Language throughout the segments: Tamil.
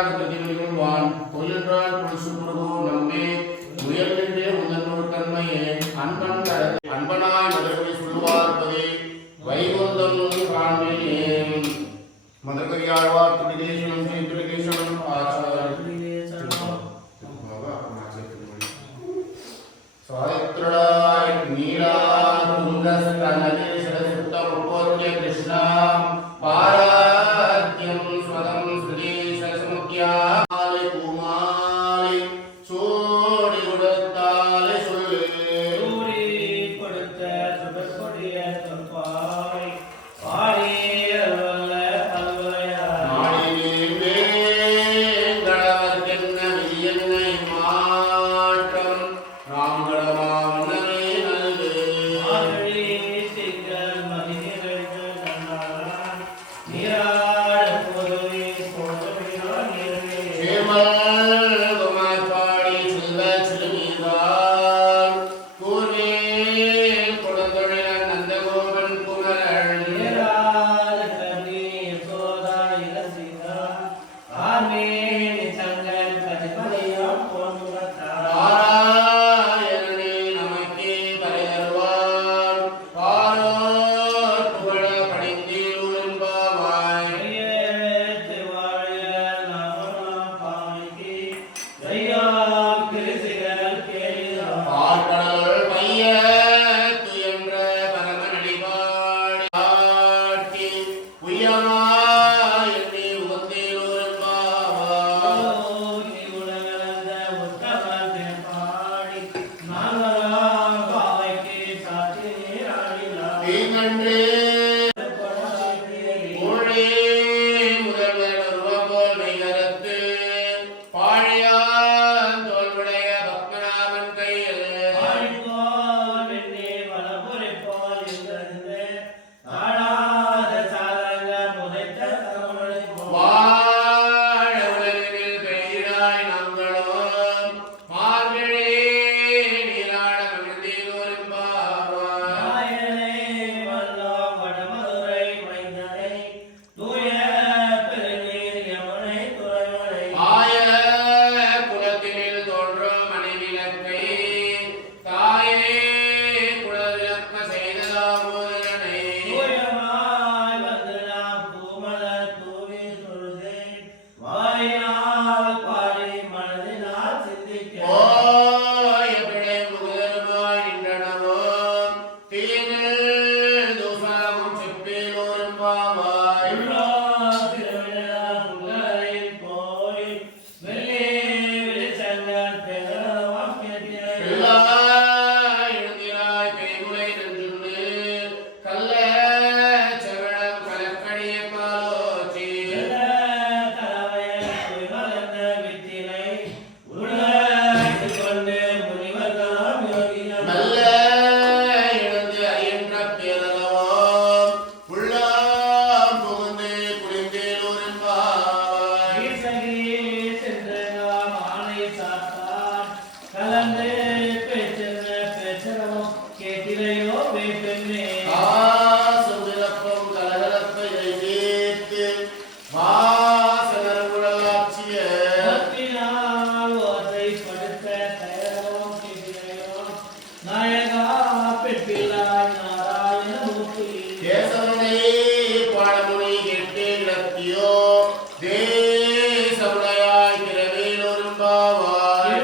உயிராக பிரதிபலிவான் தொழிலால் புல்சுப்ரபு நம்பே முயல்கின்றே முதல்வர் தன்மையே அன்பனாய் மதுரை சொல்லுவார்பதே வைகுந்தம் காண்பிலே மதுரையாழ்வார் துடிதேசனம் ஸ்ரீதுடிகேசனம் சாயத்ரடாய் நீலா துங்கஸ்தனதே சரசுத்தம் உபோத்ய கிருஷ்ணா பாராத்யம் ஸ்வதம் ஸ்ருதேச சமுக்யாலை குமாலை சோடி கொடுத்தாலே சொல்லு சூடி கொடுத்த சுடற்கொடிய தொல்பாய் பாடியவல்ல பல்வலையா நாடினே வேங்கடவர்க்கென்ன விதியன்னை மாற்றம் ராமகடமாவனமே நல்லது ஆகழி திங்கள் மதிநிகழ்ந்து நன்னாளான் நீராட பொருளே போதவினான் இரவே சேமல் குமார்பாடி செல்வ சிறுமிதான் கூர்வேல் கொடுந்தொழில் நந்தகோபன் குமரன் நீராட கண்ணீர் சோதா இலசிதா ஆர்மேனி சங்கன் பதிபதியாம் போன்முகத்தார் நாராயணனே நமக்கே பரையருவார் பாரோர் புகழ பணிந்தேலும்பாவாய் கையேத்து வாழ நாமம் பாய்க்கு கையாம் கிருசிகள் கேளிதா பார்க்கடல் மைய துயன்ற பரமனடி பாடி ஆட்டி உய்யமாய் எண்ணி உகந்தேலும்பாவாய் ஓகி உலகளந்த உத்தமன் பாடி நாங்களாம் பாவைக்கு சாட்சி நீராடிலா தீங்கன்றே ஊழே முதல்வர் உருவம்போல் மெய்கரத்து பாழியான் தோல்வுடைய பத்மநாபன் கையில் ஆழிப்போல் வெண்ணே வளபுரை போல் இருந்தது தாழாத சாதங்க முதைத்த தமிழை வாழ உலகினில் பெய்திடாய் நாங்களும் மார்கழி நீராட மகிழ்ந்தேலோரும்பாவாய் நாயனே வல்லோம் வடமதுரை மைந்தனை தூய பெருநீர் யமுனை துறைவனை ஆய குலத்தினில் தோன்றும் மணிவிளக்கை தாயே குலவிளக்க செய்த தாமோதரனை தூயமாய் வந்து நாம் தூமலர் தூவி தொழுதேன் வாயினால் பாடி மனதினால் சிந்திக்க ஓய பிழை முகருமாய் நின்றனவோம் தீனில் தூசரமும் செப்பேலோரும்பாவாய் உள்ளோ திருவிழா உங்களில் போய் வெள்ளி வெளிச்சங்கள் பெறவாம் கேட்டினை பிள்ளாய் எழுந்திராய் பேய்முலை நெஞ்சுண்டு கல்ல செவடம் கலக்கடிய காலோச்சி தலைவைய குய்மலர்ந்த வித்தினை உருளாய்த்து கொண்டு முனிவர்தாம் யோகினம் நல்ல எழுந்து அயன்ற பேரளவோம் உள்ளாம் புகுந்து குளிர்ந்தேலோரும்பாவாய் ஈசகிரி சென்று நாம் ஆணை சாத்தான் கலந்து பேச்சென்ற பேச்சரவும் கேட்டிலையோ வேப்பெண்ணே காசும் கலகலப்பை சேர்த்து வாசனர் குழலாட்சிய பத்தினால் ஓசை படுத்த தயரவும் கேட்டிலையோ நாயகா பெற்றிலாய் நாராயண மூர்த்தி கேசவனை பாடமுனை கேட்டு இலக்கியோ தேசமுடையாய் திரவேலோரும்பாவாய்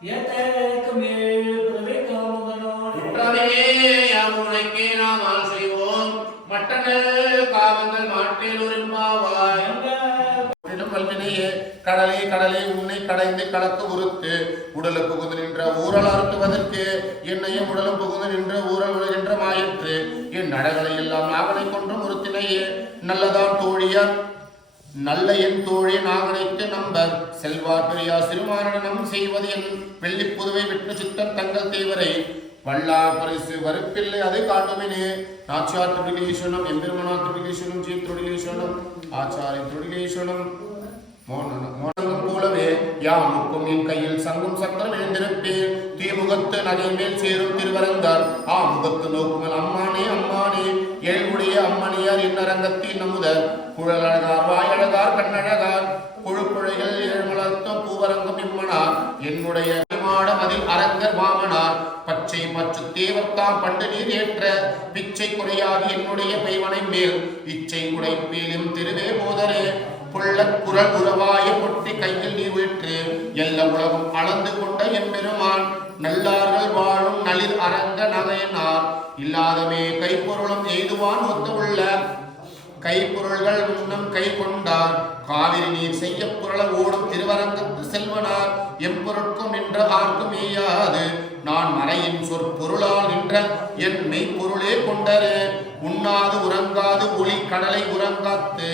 ஏதேகமே பிரவே காமகனோன் குற்றமே யாமுனைக்கே நாம் ஆள் செய்வோம் மட்டங்கள் காமங்கள் மாற்றேலூரின்பாவாய் வல்வினையே கடலே கடலே உன்னை கடைந்து கலக்கு உறுத்து உடலுக்கு புகுந்து நின்ற ஊரல் அறுத்துவதற்கு என்னையும் உடலும் புகுந்து நின்ற ஊரல் உலகின்ற மாயிற்று என் நடகளை எல்லாம் நாகனை கொன்றும் உறுத்தினையே நல்லதான் தோழியார் நல்ல என் தோழி நாகனைக்கு நம்பர் செல்வார் பெரியா சிறுமாரணம் செய்வது என் வெள்ளி புதுவை விட்டு சித்தன் தங்கள் தேவரை வல்லா பரிசு வறுப்பில்லை அதை காட்டுமினே நாச்சார் தொழிலேஸ்வரம் எம்பெருமனா தொழிலேஸ்வரம் ஜீ தொழிலேஸ்வரம் ஆச்சாரிய தொழிலேஸ்வரம் மோனங்கம் போலவே யாமுக்கும் என் கையில் சங்கும் சக்கரம் எழுந்திருப்பேன் தீமுகத்து நகை மேல் சேரும் திருவரங்கார் முகத்து நோக்குமல் அம்மானே அம்மானே ஏழ்வுடைய அம்மணியார் இன்னரங்கத்தின் நமுதர் குழலழகார் வாயழகார் கண்ணழகார் கொழுப்புழைகள் ஏழ்மலர்த்தம் பூவரங்கம் இம்மனார் என்னுடைய மாட மதில் அரங்கர் வாமனார் பச்சை மற்ற தேவத்தாம் பண்டு நீர் ஏற்ற பிச்சை குறையாகி என்னுடைய பைவனை மேல் இச்சை குடைப்பேலும் திருவே போதரே புள்ள குரல் உறவாய கொட்டி கையில் நீ விட்டு எல்லா உலகம் அளந்து கொண்ட எம்பெருமான் நல்லார்கள் வாழும் நளிர் அரங்க நகையனார் இல்லாதவே கைப்பொருளும் எய்துவான் ஒத்துள்ள கைப்பொருள்கள் முன்னம் கை கொண்டார் காவிரி நீர் செய்ய புரள ஓடும் திருவரங்கத்து செல்வனார் எம்பொருட்கும் நின்ற ஆர்க்கும் ஏயாது நான் மறையின் சொற்பொருளால் நின்ற என் மெய்ப்பொருளே கொண்டரு உண்ணாது உறங்காது ஒளி கடலை உறங்காத்து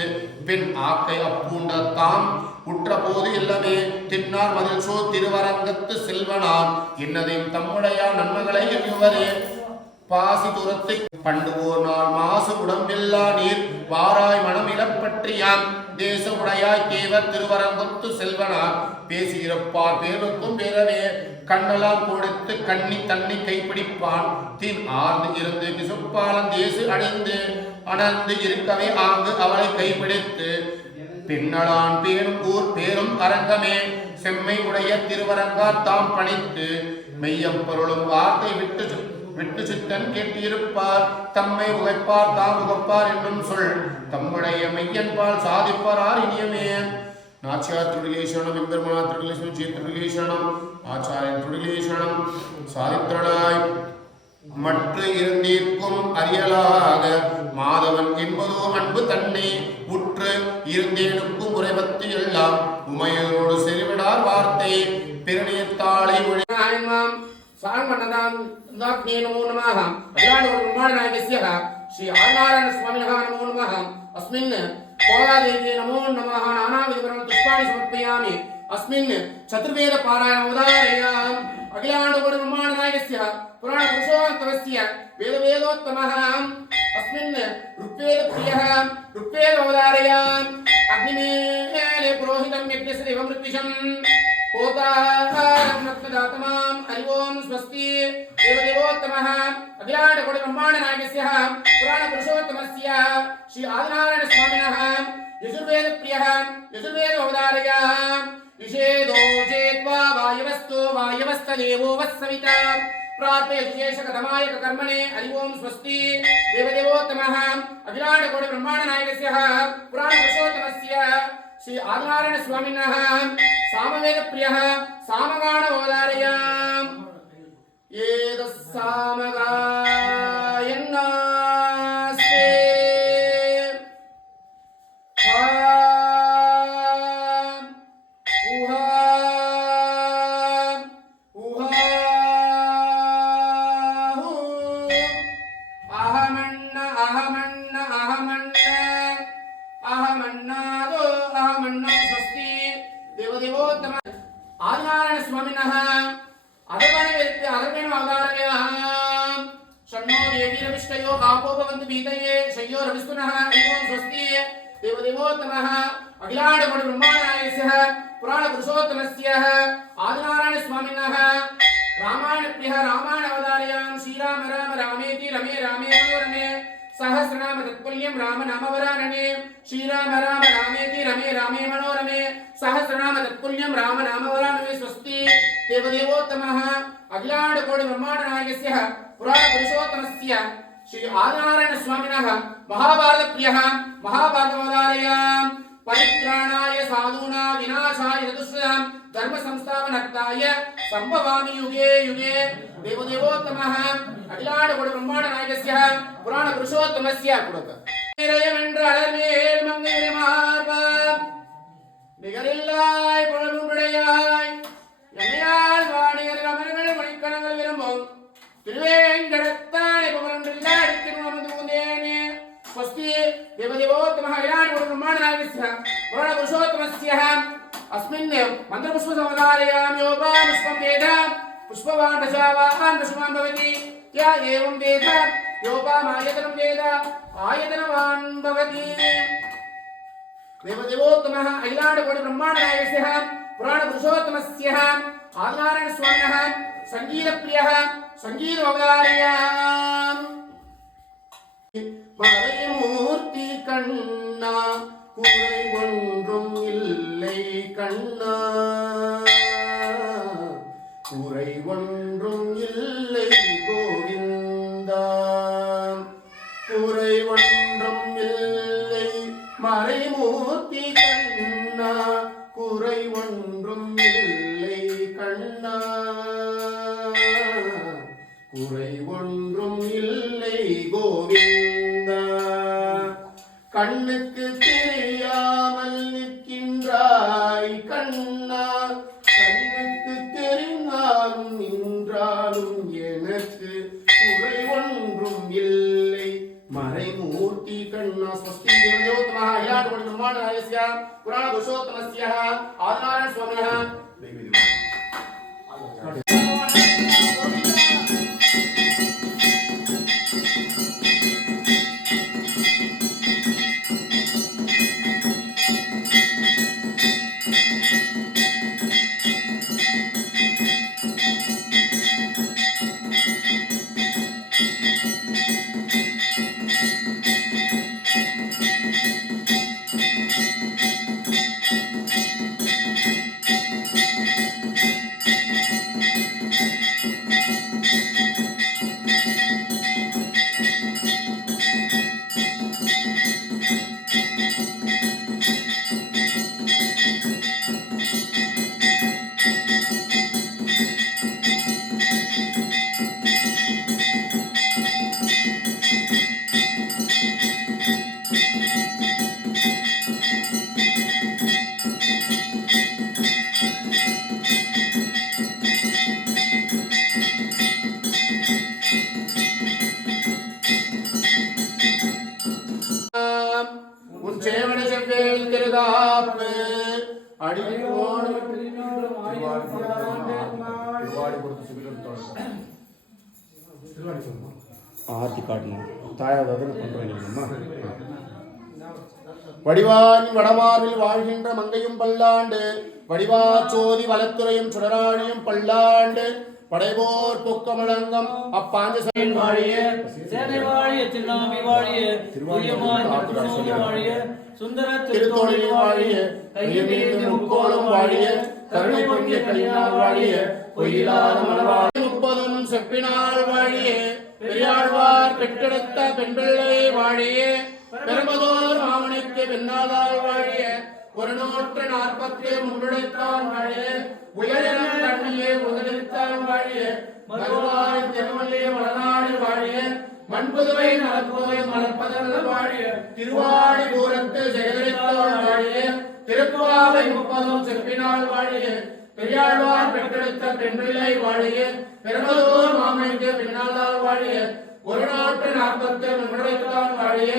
பெண் ஆக்கை அப்பூண்ட தாம் உற்ற போது எல்லாமே தின்னார் மதில் சோ திருவரங்கத்து செல்வனார் என்னதையும் தம்முடைய நன்மைகளை எண்ணுவரே பாசி துரத்தை பண்டு ஓர் நாள் மாசு உடம்பில்லா நீர் வாராய் மனம் இழப்பற்றியான் தேச உடையாய் தேவர் திருவரங்கத்து செல்வனார் பேசியிருப்பார் பேருக்கும் பேரவே கண்ணலாம் கொடுத்து கண்ணி தண்ணி கைப்பிடிப்பான் தீன் ஆர்ந்து இருந்து கிசுப்பாலன் தேசு அடைந்து அணர்ந்து இருக்கவே ஆங்கு அவளை கைப்பிடித்து பெண்ணலான் பேரும் ஊர் பேரும் அரங்கமே செம்மை உடைய திருவரங்கா தாம் பணித்து மெய்யம் பொருளும் வார்த்தை விட்டு சித்தன் கேட்டிருப்பார் தம்மை உகைப்பார் தாம் உகப்பார் என்னும் சொல் தம்முடைய மெய்யன்பால் சாதிப்பார் இனியமே நாச்சியார் தொழிலேஸ்வரம் எம்பெருமனா தொழிலேஸ்வரம் ஜீ தொழிலேஸ்வரம் ஆச்சாரியன் தொழிலேஸ்வரம் சாதித்தலாய் மற்ற இருந்தேற்கும் அறியலாக மாதவன் என்பதோ அன்பு தன்னை உற்று இருந்தேனுக்கும் உரைபத்து எல்லாம் உமையோடு செறிவிடார் வார்த்தை பெருநியத்தாளை ஒழிமாம் சாங்கண்ணதாம் தாக்னே நமோ நமः அபிராமநாயகஸ்ய ஸ்ரீ ஆதிநாராயண स्वामिनः நமோ நமः अस्मिन् கோலாதேவி நமோ நமः நானாவிதவர்ண புஷ்பாணி சமர்ப்பயாமி अस्मिन् चतुर्वेद पारायण उदारयाम अखिलांडगुरु ब्रह्मांडनायकस्य पुराण पुरुषोत्तमस्य वेदोत्तमः अस्मिन् ऋग्वेद प्रियः ऋग्वेद अवतारयाम अग्निमेले पुरोहितं यज्ञस्य मृत्युषं कोतारं रत्नदातमां हरि ओम स्वस्ति देवदेवोत्तमः अखिलांडगुरु ब्रह्मांडनायकस्य पुराण पुरुषोत्तमस्य श्री आदिनारायण स्वामिनः यजुर्वेद प्रियः यजुर्वेद अवतारयाम विषेदो चेत्वा वायवस्तो वायवस्तदेवो वत्सविता प्रार्थयेशकतमायक कर्मणे हरि ओम स्वस्ति देवदेवोत्तमः अखिलांडकोटि ब्रह्मांडनायकस्य पुराण पुरुषोत्तमस्य श्री आदिनारायण स्वामिनः सामवेद प्रियः सामगान अवतारयाम एतस्सामगायन्नास्ते आदिनारायण स्वामिनः अधर्वेण अवतारयाम शन्नो देवी रविष्टयो आपो भवन्तु भीतये शय्यो रविस्तुनः एवं स्वस्ति देवदेवोत्तमः अखिलांडकोटि ब्रह्मांडनायकस्य पुराण पुरुषोत्तमस्य आदिनारायण स्वामिनः रामायण प्रियः रामायण अवतारयाम श्रीराम राम रामेति रमे रामे मनोरमे सहस्रनाम तत्पुल्यं राम नामवरानने श्रीराम राम रामेति रमे रामे मनोरमे सहस्रनाम तत्पुल्यं राम नामवरानने स्वस्ति देवदेवोत्तमः अखिलांडकोटि ब्रह्मांडनायकस्य पुराण पुरुषोत्तमस्य श्री आदिनारायण स्वामिनः महाभारत प्रियः महाभारत अवतारयाम परित्राणाय साधूनां विनाशाय चतुष्टयं धर्म संस्थापनार्थाय संभवामि युगे युगे देवदेवोत्तमः अखिलांड कोटि ब्रह्मांड नायकस्य पुराण पुरुषोत्तमस्य कुडक நிறையமென்ற அலர்மேல் மங்கை மார்பா நிகரில்லாய் புலனுடையாய் எமையால் வாணியர் அமர்கள் மணிக்கணங்கள் விரும்பும் திருவேங்கடத்தாய் புகழொன்றில்ல அடித்திருமந்து புகுந்தேனே ஸ்வஸ்தி தேவதேவோத்தமः இராணி பிரம்மாண்டநாயகஸ்ய புராண புருஷோத்தமஸ்ய अस्मिन् मन्त्रपुष्प समदारयामि योपापुष्पं वेद पुष्पवान् दशावान् दशवान् भवति या एवं वेद योपामायतनं वेद आयतनवान् भवति देवदेवोत्तमः अखिलाण्डकोटि ब्रह्माण्डनायकस्य पुराण पुरुषोत्तमस्य आदिनारायण स्वामिनः संगीतप्रियः संगीतमवतारयाम् மறைமூர்த்தி கண்ணா குறை ஒன்றும் இல்லை கண்ணா குறை ஒன்றும் இல்லை கோவிந்தா குறை ஒன்றும் இல்லை மறைமூர்த்தி கண்ணா குறை ஒன்றும் இல்லை கண்ணா குறை ஒன்றும் இல்லை கோவிந்தா கண்ணுக்கு தெரியாமல் நிற்கின்றாய் கண்ணா கண்ணுக்கு தெரிந்தாலும் நின்றாலும் எனக்கு குறை ஒன்றும் இல்லை மறைமூர்த்தி கண்ணா ஸ்வஸ்தி தேவதேவோத்தமः அகிலாண்டகோடி பிரம்மாண்டநாயகஸ்ய புராண புருஷோத்தமஸ்ய ஆதிநாராயண சுவாமினः உன் சேவன செவ்வேல் திருதாப்பு அடியோடு ஆர்த்தி காட்டணும் தாயாவது பண்றீங்கம்மா வடிவான் வடமார்பில் வாழ்கின்ற மங்கையும் பல்லாண்டு வடிவாச்சோதி வலத்துறையும் சுடராணியும் பல்லாண்டு படைபோர் பொக்கமலங்கம் அப்பாஞ்ச வாழிய சேனை வாழிய திருநாமி வாழிய புரியமாய் வாழிய சுந்தர திருத்தோணில் வாழிய கையமீது முக்கோலம் வாழிய கருணை பொங்கிய கலினால் வாழிய பொய்யிலாத மலவாழி முப்பதும் செப்பினால் வாழிய பெரியாழ்வார் பெற்றெடுத்த பெண்பிள்ளை வாழிய பெருமதோர் மாமணிக்கு பின்னாதால் வாழிய 143 வாழிய உயரம் கண்ணியே முதலித்தான் வாழிய மறுவாரி திருவள்ளிய மலநாடு வாழிய மண்புதுவை நலக்கோவை மலர்பதல்ல வாழிய திருவாடி பூரத்து ஜெயலலிதாள் வாழிய திருப்பாவை 30 செப்பினால் வாழிய பெரியாழ்வார் பெற்றெடுத்த பெண்பிள்ளை வாழிய பெருமதோர் மாமணிக்கு பின்னாதால் வாழிய 143 வாழிய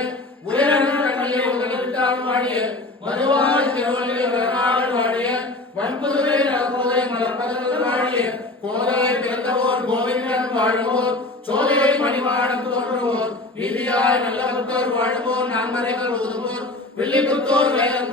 உயரம் கண்ணியே முதலித்தான் வாழிய மறுவாடி திருவள்ளிய மலர்நாடு வாழிய மண்புதுவை நலக்கோவை மலர்பதல்ல வாழிய கோதை பிறந்தவோர் கோவிந்தன் வாழ்வோர் சோதையை மணிமாடம் தோன்றுவோர் வீதியாய் நல்ல புத்தோர் வாழ்வோர் நான்மறைகள் ஊதுவோர் வெள்ளி புத்தோர் வேதம்